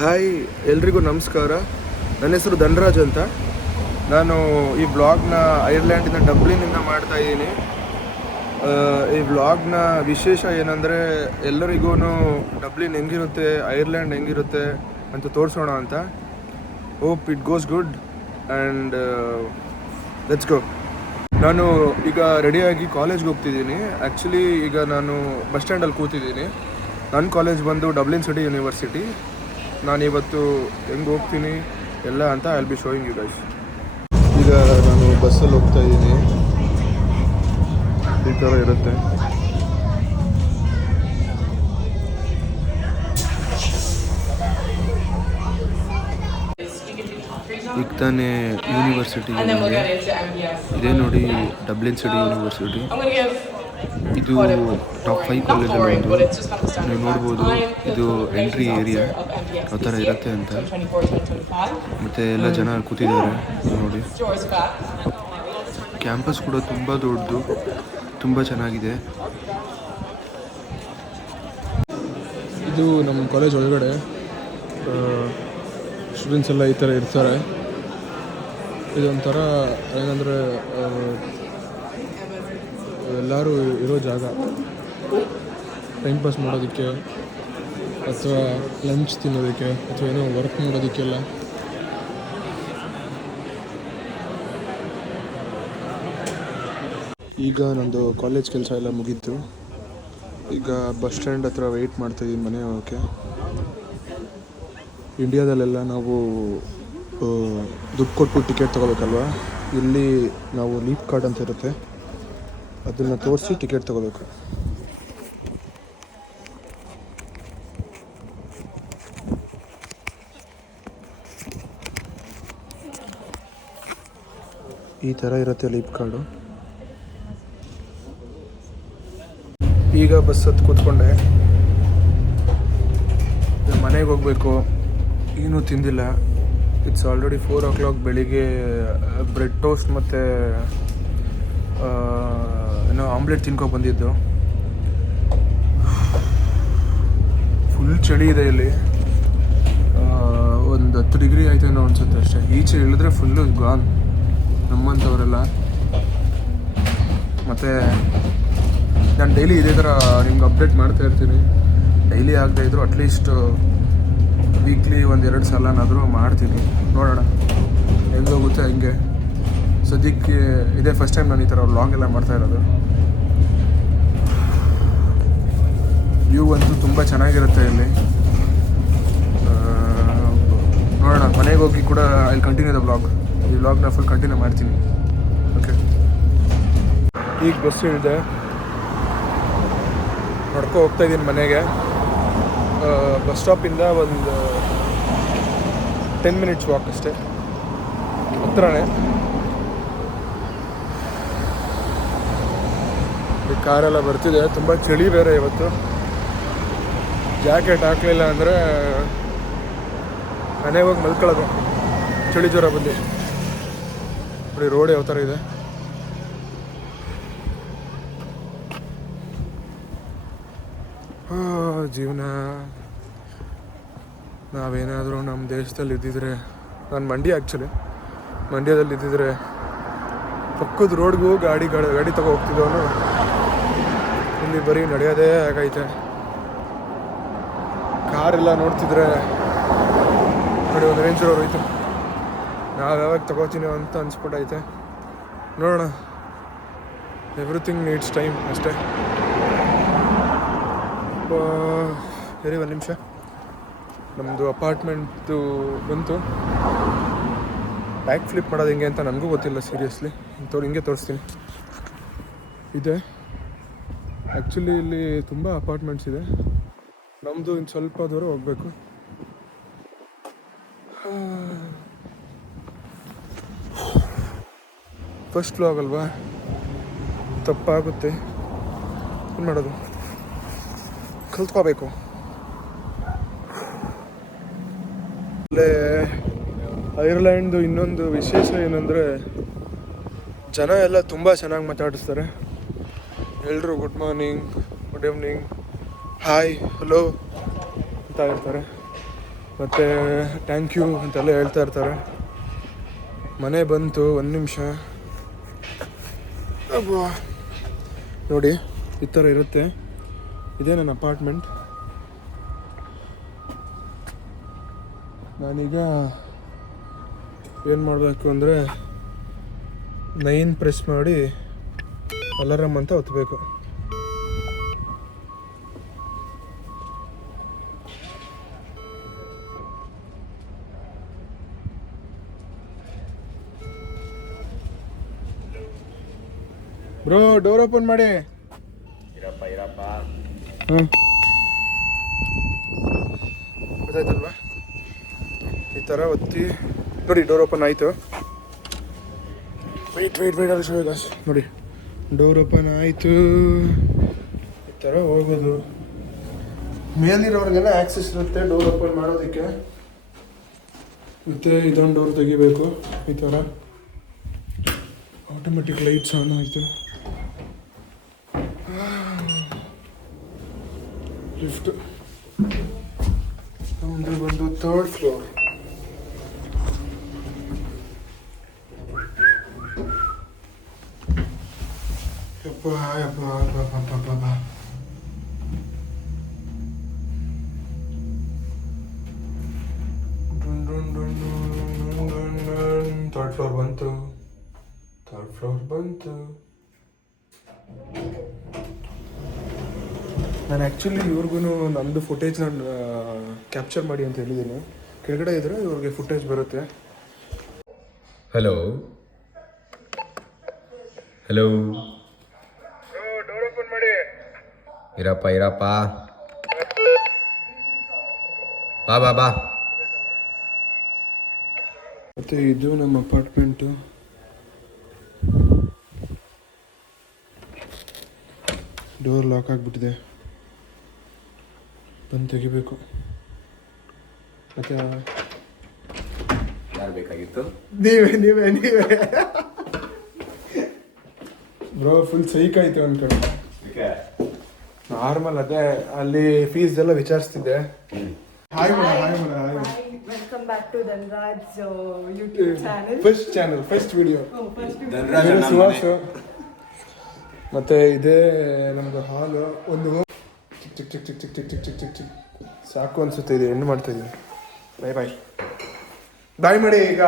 Hi ಎಲ್ರಿಗೂ ನಮಸ್ಕಾರ. ನನ್ನ ಹೆಸರು ಧನರಾಜ್ ಅಂತ. ನಾನು ಈ ವ್ಲಾಗ್ನ ಐರ್ಲ್ಯಾಂಡಿನ ಡಬ್ಲಿನಿಂದ ಮಾಡ್ತಾ ಇದ್ದೀನಿ. ಈ ವ್ಲಾಗ್ನ ವಿಶೇಷ ಏನಂದರೆ ಎಲ್ಲರಿಗೂ ಡಬ್ಲಿನ್ ಹೆಂಗಿರುತ್ತೆ ಐರ್ಲ್ಯಾಂಡ್ ಹೆಂಗಿರುತ್ತೆ ಅಂತ ತೋರಿಸೋಣ ಅಂತ. Hope it goes good and let's go ನಾನು ಈಗ ರೆಡಿಯಾಗಿ ಕಾಲೇಜ್ಗೆ ಹೋಗ್ತಿದ್ದೀನಿ. ಆ್ಯಕ್ಚುಲಿ ಈಗ ನಾನು ಬಸ್ ಸ್ಟ್ಯಾಂಡಲ್ಲಿ ಕೂತಿದ್ದೀನಿ. ನನ್ನ ಕಾಲೇಜ್ ಬಂದು ಡಬ್ಲಿನ್ ಸಿಟಿ ಯೂನಿವರ್ಸಿಟಿ ನಾನು ಇವತ್ತು ಹೆಂಗೆ ಹೋಗ್ತೀನಿ ಎಲ್ಲ ಅಂತ I'll be showing you guys ಈಗ ನಾನು ಬಸ್ಸಲ್ಲಿ ಹೋಗ್ತಾ ಇದ್ದೀನಿ. ಈ ಥರ ಇರುತ್ತೆ. ಈಗ ತಾನೇ ಯೂನಿವರ್ಸಿಟಿ. ಇದೇ ನೋಡಿ ಡಬ್ಲಿನ್ ಸಿಟಿ ಯೂನಿವರ್ಸಿಟಿ ಇದು ಟಾಪ್ ಫೈವ್ ಕಾಲೇಜಲ್ಲಿ ಒಂದು ನೀವು. ನೋಡ್ಬೋದು, ಇದು ಎಂಟ್ರಿ ಏರಿಯಾ ಯಾವ ಥರ ಇರುತ್ತೆ ಅಂತ 2024-2025. ಮತ್ತು ಎಲ್ಲ ಜನ ಕೂತಿದ್ದಾರೆ, ನೋಡಿ. ಕ್ಯಾಂಪಸ್ ಕೂಡ ತುಂಬ ದೊಡ್ಡದು, ತುಂಬ ಚೆನ್ನಾಗಿದೆ ಇದು ನಮ್ಮ ಕಾಲೇಜ್ ಒಳಗಡೆ ಸ್ಟೂಡೆಂಟ್ಸ್ ಎಲ್ಲ ಈ ಥರ ಇರ್ತಾರೆ ಇದೊಂಥರ ಏನಂದರೆ ಎಲ್ಲರೂ ಇರೋ ಜಾಗ. ಟೈಮ್ ಪಾಸ್ ಮಾಡೋದಕ್ಕೆ ಅಥವಾ ಲಂಚ್ ತಿನ್ನೋದಕ್ಕೆ ಅಥವಾ ಏನೋ ವರ್ಕ್ ಮಾಡೋದಕ್ಕೆಲ್ಲ ಈಗ ನಂದು ಕಾಲೇಜ್ ಕೆಲಸ ಎಲ್ಲ ಮುಗೀತು. ಈಗ ಬಸ್ ಸ್ಟ್ಯಾಂಡ್ ಹತ್ರ ವೆಯ್ಟ್ ಮಾಡ್ತಾಯಿದ್ದೀನಿ ಮನೆ ಹೋಗೋಕ್ಕೆ ಇಂಡಿಯಾದಲ್ಲೆಲ್ಲ ನಾವು ದುಡ್ಡು ಕೊಟ್ಟು ಟಿಕೆಟ್ ತಗೋಬೇಕಲ್ವಾ? ಇಲ್ಲಿ ನಾವು ಲೀಪ್ ಕಾರ್ಡ್ ಅಂತ ಇರುತ್ತೆ. ಅದನ್ನು ತೋರಿಸಿ ಟಿಕೆಟ್ ತಗೋಬೇಕು. ಈ ಥರ ಇರುತ್ತೆ ಲೀಪ್ ಕಾರ್ಡು. ಈಗ ಬಸ್ ಹತ್ತು ಕೂತ್ಕೊಂಡೆ. ಮನೆಗೆ ಹೋಗಬೇಕು. ಏನೂ ತಿಂದಿಲ್ಲ. It's already four o'clock ಬೆಳಿಗ್ಗೆ ಬ್ರೆಡ್ ಟೋಸ್ಟ್ ಮತ್ತು ಏನೋ ಆಮ್ಲೆಟ್ ತಿನ್ಕೊ ಬಂದಿದ್ದು. ಫುಲ್ ಚಳಿ ಇದೆ ಇಲ್ಲಿ. ಒಂದು ಹತ್ತು ಡಿಗ್ರಿ ಆಯ್ತೇನೋ ಅನ್ಸುತ್ತೆ ಅಷ್ಟೇ. ಈಚೆ ಇಳಿದ್ರೆ ಫುಲ್ಲು ಗಾನ್ ನಮ್ಮಂಥವರೆಲ್ಲ ಮತ್ತು ನಾನು ಡೈಲಿ ಇದೇ ಥರ ನಿಮ್ಗೆ ಅಪ್ಡೇಟ್ ಮಾಡ್ತಾ ಇರ್ತೀನಿ. ಡೈಲಿ ಆಗದೇ ಇದ್ದರೂ ಅಟ್ಲೀಸ್ಟ್ ವೀಕ್ಲಿ ಒಂದು ಎರಡು ಸಲನಾದರೂ ಮಾಡ್ತೀನಿ. ನೋಡೋಣ. ಹೆಂಗೋಗುತ್ತೆ ಹಂಗೆ. ಸದ್ಯಕ್ಕೆ, ಇದೇ ಫಸ್ಟ್ ಟೈಮ್ ನಾನು ಈ ಥರ ಲಾಂಗ್ ಎಲ್ಲ ಮಾಡ್ತಾ ಇರೋದು. ವ್ಯೂ ಅಂತೂ ತುಂಬ ಚೆನ್ನಾಗಿರುತ್ತೆ ಇಲ್ಲಿ. ನೋಡೋಣ, ಮನೆಗೆ ಹೋಗಿ ಕೂಡ ಅಲ್ಲಿ ಕಂಟಿನ್ಯೂ ದ ಬ್ಲಾಗ್ ಈ ವ್ಲಾಗ್ನ ಫುಲ್ ಕಂಟಿನ್ಯೂ ಮಾಡ್ತೀನಿ. ಓಕೆ ಈಗ ಬಸ್ ಇಳಿದೆ. ನಡ್ಕೊ ಹೋಗ್ತಾ ಇದ್ದೀನಿ ಮನೆಗೆ. ಬಸ್ ಸ್ಟಾಪಿಂದ ಒಂದು ಟೆನ್ ಮಿನಿಟ್ಸ್ ವಾಕ್ ಅಷ್ಟೇ. ಈ ಕಾರೆಲ್ಲ ಬರ್ತಿದೆ. ತುಂಬ ಚಳಿ ಬೇರೆ ಇವತ್ತು. ಜಾಕೆಟ್ ಹಾಕಲಿಲ್ಲ ಅಂದರೆ ಮನೆಗೆ ಹೋಗಿ ಮಲ್ಕೊಳ್ಳೋದು. ಚಳಿ ಜ್ವರ ಬಂದು. ನೋಡಿ ರೋಡ್ ಯಾವ ಥರ ಇದೆ? ಜೀವನ. ನಾವೇನಾದರೂ ನಮ್ಮ ದೇಶದಲ್ಲಿ ಇದ್ದಿದ್ರೆ, ನಾನು ಮಂಡ್ಯ ಆ್ಯಕ್ಚುಲಿ ಮಂಡ್ಯದಲ್ಲಿ ಇದ್ದಿದ್ರೆ ಪಕ್ಕದ ರೋಡ್ಗೂ ಗಾಡಿ ಗಾಡಿ ಗಾಡಿ ತಗೋ ಹೋಗ್ತಿದ್ದವನು ಇಲ್ಲಿ ಬರೀ ನಡೆಯೋದೇ ಆಗೈತೆ. ಕಾರೆಲ್ಲ ನೋಡ್ತಿದ್ರೆ ನೋಡಿ, ಒಂದು ರೇಂಜ್ ರೋಡ್ ಹೋಯ್ತು. ನಾವು ಯಾವಾಗ ತಗೋತೀನಿ ಅಂತ ಅನ್ಸ್ಬಿಟ್ಟೈತೆ. ನೋಡೋಣ. ಎವ್ರಿಥಿಂಗ್ ನೀಡ್ಸ್ ಟೈಮ್ ಅಷ್ಟೇ. ಹೇಳಿ ಒಂದು ನಿಮಿಷ. ನಮ್ಮದು ಅಪಾರ್ಟ್ಮೆಂಟ್ದು ಬಂತು. ಬ್ಯಾಕ್ ಫ್ಲಿಪ್ ಮಾಡೋದು ಹೆಂಗೆ ಅಂತ ನನಗೂ ಗೊತ್ತಿಲ್ಲ ಸೀರಿಯಸ್ಲಿ ತೋರ್, ಹಿಂಗೆ ತೋರಿಸ್ತೀನಿ. ಇದೆ. ಆ್ಯಕ್ಚುಲಿ ಇಲ್ಲಿ ತುಂಬ ಅಪಾರ್ಟ್ಮೆಂಟ್ಸ್ ಇದೆ. ನಮ್ಮದು ಇನ್ನು ಸ್ವಲ್ಪ ದೂರ ಹೋಗಬೇಕು. ಫಸ್ಟ್ ಫ್ಲಾಗ್ ಅಲ್ವಾ? ತಪ್ಪಾಗುತ್ತೆ. ಏನು ಮಾಡೋದು? ಕಲ್ತ್ಕೋಬೇಕು. ಅಲ್ಲೇ ಐರ್ಲ್ಯಾಂಡ್ದು ಇನ್ನೊಂದು ವಿಶೇಷ ಏನಂದರೆ, ಜನ ಎಲ್ಲ ತುಂಬ ಚೆನ್ನಾಗಿ ಮಾತಾಡಿಸ್ತಾರೆ. ಎಲ್ಲರೂ good morning good evening hi hello ಅಂತ ಇರ್ತಾರೆ ಮತ್ತು ಥ್ಯಾಂಕ್ ಯು ಅಂತೆಲ್ಲ ಹೇಳ್ತಾ ಇರ್ತಾರೆ. ಮನೆ ಬಂತು ಒಂದು ನಿಮಿಷ. ನೋಡಿ ಈ ಥರ ಇರುತ್ತೆ. ಇದೇ ನನ್ನ ಅಪಾರ್ಟ್ಮೆಂಟ್ ನಾನೀಗ ಏನು ಮಾಡಬೇಕು ಅಂದರೆ ನೈನ್ ಪ್ರೆಸ್ ಮಾಡಿ ಅಲಾರಾಮ್ ಅಂತ ಒತ್ತಬೇಕು ಬ್ರೋ ಡೋರ್ ಓಪನ್ ಮಾಡಿ. ಇರಪ್ಪ ಇರಪ್ಪ. ಹ್ಞೂ ಗೊತ್ತಾಯ್ತಲ್ವಾ? ಈ ಥರ ಒತ್ತಿ ನೋಡಿ ಡೋರ್ ಓಪನ್ ಆಯಿತು. ವೆಯ್ಟ್ ವೆಯ್ಟ್ ವೈಟ್ ಅಲ್ಲಿ ನೋಡಿ ಡೋರ್ ಓಪನ್ ಆಯಿತು. ಈ ಥರ ಹೋಗೋದು. ಮೇಲಿರೋರಿಗೆಲ್ಲ ಆಕ್ಸೆಸ್ ಇರುತ್ತೆ ಡೋರ್ ಓಪನ್ ಮಾಡೋದಕ್ಕೆ. ಮತ್ತು ಇದೊಂದು ಡೋರ್ ತೆಗಿಬೇಕು ಈ ಥರ ಆಟೋಮೆಟಿಕ್ ಲೈಟ್ಸ್ ಆನ್ ಆಯಿತು. lift and they will do third floor Yappa, yappa, yappa, yappa, yappa. Dun, dun, dun, dun, dun, dun, dun. Third floor, one, two. Third floor, one, two. ನಾನು actually ಇವ್ರಿಗೂ ನಮ್ಮದು ನಾನು capture ಮಾಡಿ ಅಂತ ಹೇಳಿದ್ದೀನಿ ಕೆಳಗಡೆ ಇದ್ರೆ ಇವ್ರಿಗೆ ಫುಟೇಜ್ ಬರುತ್ತೆ. ಹಲೋ ಹಲೋ ಡೋರ್ ಓಪನ್ ಮಾಡಿ ಇರಪ್ಪ ಇರಪ್ಪ. ಬಾ ಬಾ ಬಾ. ಮತ್ತೆ ಇದು ನಮ್ಮ ಅಪಾರ್ಟ್ಮೆಂಟು ಡೋರ್ ಲಾಕ್ ಆಗಿಬಿಟ್ಟಿದೆ. ಬಂದು ತೆಗಿಬೇಕು. ಮತ್ತು ಯಾರು ಬೇಕಾಗಿತ್ತು? ನೀವೇ ನೀವೇ ನೀವೇ. ಬ್ರೋ ಫುಲ್ ಸೈಕ್ ಆಯ್ತು ಅನ್ಕೊಂಡು ನಾರ್ಮಲ್ ಅದೇ ಅಲ್ಲಿ ಫೀಸ್ ಎಲ್ಲ ವಿಚಾರಿಸ್ತಿದ್ದೆ. Hi madam hi madam hi welcome back to Dhanraj YouTube channel first channel first video Dhanraj Suhas ಮತ್ತೆ ಇದೇ ನಮ್ದು ಹಾಲು ಒಂದು ಚಿಕ್ ಚಿಕ್ ಚಿಕ್ ಚಿಕ್ ಚಿಕ್ ಚಿಕ್ ಚಿಕ್ ಚಿಕ್ ಚಿಕ್ ಸಾಕು ಅನ್ಸುತ್ತೆ ಇದು ಹೆಣ್ಣು ಮಾಡ್ತಾ ಇದ್ದೀನಿ ಬಾಯ್ ಬಾಯ್ ಬಾಯ್ ಮಾಡಿ ಈಗ.